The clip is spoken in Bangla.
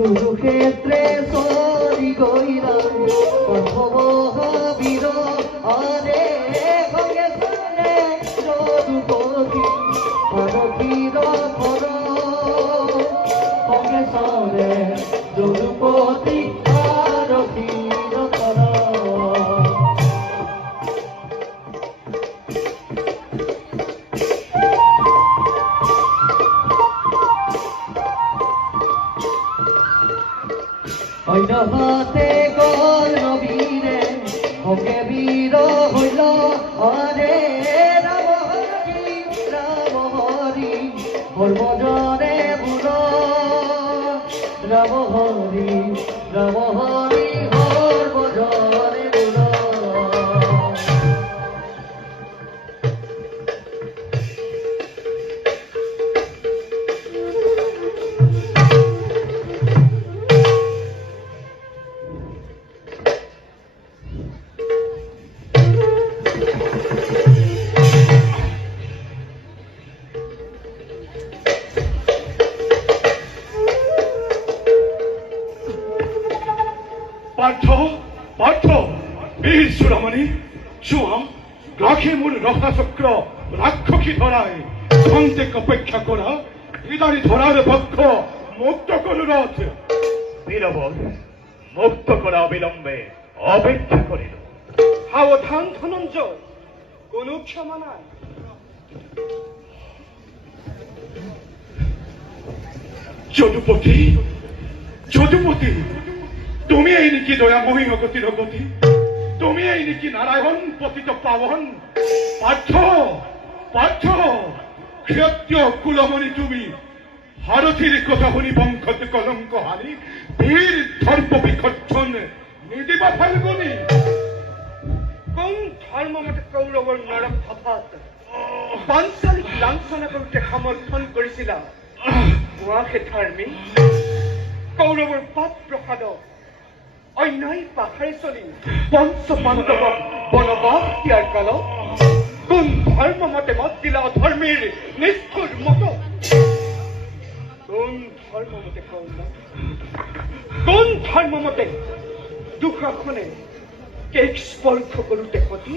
কুরুক্ষেত্রে সরি গইরা মহাবীর আরে খগেশ্বরে যদুপতি ভারতীর পর খগেশ্বরে যদুপতি ভারতীর পর হাতে গল নবীরে ওকে বীর হইল হরে রাম হরি হরভজনে বুল রাম হরি হরভজনে বুল পার্থ বীর চূড়ামণি চুয়াম রাখে মূল রক্ষাচক্র রাক্ষসী ধরায় সন্তেক অপেক্ষা করা বিদারী ধরার পক্ষ মুক্ত অনুরোধ বীরবর মুক্ত করা অবিলম্বে অপেক্ষা করিল। সাবধান ধনঞ্জয়, কোনো ক্ষমা নাই। যদুপতি তুমি এই নেকি দয়ামহী গতির গতি, তুমি এই নেকি নারায়ণ পতিত পাবন। পার্থ ক্ষত্রিয় কুলমণি তুমি ভারতীর কথা শুনি বংশত কলঙ্ক হানি বীর ধর্ম বিখর্ষণ নিদিবা ফাল্গুনি। কোন ধর্ম মতে কৌরৱৰ নৰক ভাপাত পাঞ্চালীক লাঞ্ছনা কৰোঁতে সমৰ্থন কৰিছিলা? কোৱাহে ধৰ্মী, কৌৰৱৰ পাত প্ৰসাদক অন্যায় পাখাৰে চলি পঞ্চ পাণ্ডৱক বনবাস দিয়াৰ কালত কোন ধৰ্ম মতে মত দিলা অধৰ্মীৰ নিষ্ঠুৰ মত? কোন ধৰ্ম মতে কৌৰৱ, কোন ধৰ্ম মতে দুঃশাসনে কেক স্পৰ্শ কৰোঁতে সতী